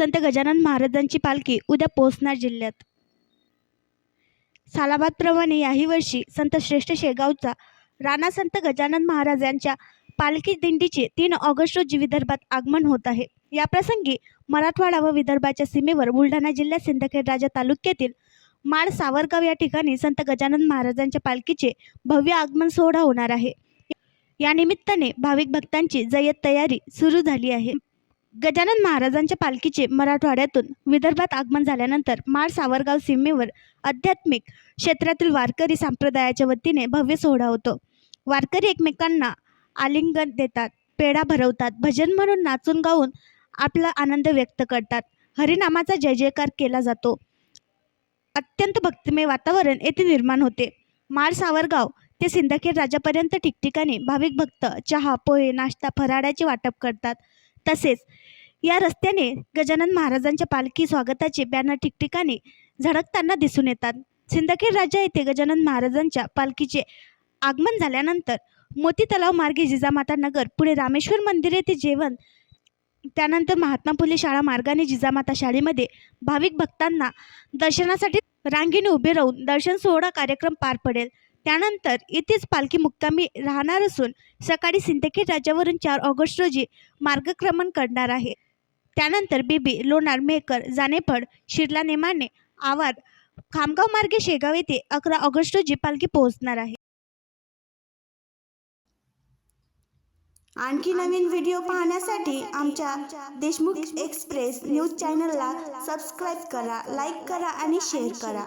संत गजानन महाराजांची पालखी उद्या पोहोचणार जिल्ह्यात। सालाबादप्रमाणे याही वर्षी संत श्रेष्ठ शेगावचा राणा संत गजानन महाराज यांच्या पालखी दिंडीचे 3 ऑगस्ट रोजी विदर्भात आगमन होत आहे। याप्रसंगी मराठवाडा व विदर्भाच्या सीमेवर बुलढाणा जिल्ह्यात सिंदखेड राजा तालुक्यातील माळ सावरगाव या ठिकाणी संत गजानन महाराजांच्या पालखीचे भव्य आगमन सोहळा होणार आहे। या निमित्ताने भाविक भक्तांची जय्यत तयारी सुरू झाली आहे। गजानन महाराजांच्या पालखीचे मराठवाड्यातून विदर्भात आगमन झाल्यानंतर माळ सावरगाव सीमेवर आध्यात्मिक क्षेत्रातील वारकरी संप्रदायाच्या वतीने भव्य सोहळा होतो। वारकरी एकमेकांना आलिंगन देतात, पेढा भरवतात, भजन म्हणून नाचून गाऊन आपला आनंद व्यक्त करतात। हरिनामाचा जय जयकार केला जातो। अत्यंत भक्तिमय वातावरण येथे निर्माण होते। माळ सावरगाव ते सिंदखेड राजापर्यंत ठिकठिकाणी भाविक भक्त चहा, पोहे, नाश्ता, फराळाचे वाटप करतात। तसेच या रस्त्याने गजानन महाराजांच्या पालखी स्वागताचे बॅनर ठिकठिकाणी झळकताना दिसून येतात। सिंदखेड राजा येथे गजानन महाराजांच्या पालखीचे आगमन झाल्यानंतर मोती तलाव मार्गे जिजामाता नगर, पुढे रामेश्वर मंदिर येथे जेवण, त्यानंतर महात्मा फुले शाळा मार्गाने जिजामाता शाळेमध्ये भाविक भक्तांना दर्शनासाठी रांगेने उभे राहून दर्शन सोहळा कार्यक्रम पार पडेल। त्यानंतर इथेच पालखी मुक्कामी राहणार असून सकाळी सिंदखेड राजावरून 4 ऑगस्ट रोजी मार्गक्रमण करणार आहे। त्यानंतर बेबी, लोणार, मेहकर, जानेफळ, शिरला, नेमाणे, आवार, खामगाव मार्गे शेगाव येथे 11 ऑगस्ट रोजी पालखी पोहोचणार आहे। आणखी नवीन व्हिडिओ पाहण्यासाठी आमच्या देशमुख एक्सप्रेस न्यूज चॅनलला सबस्क्राईब करा, लाईक करा आणि शेअर करा।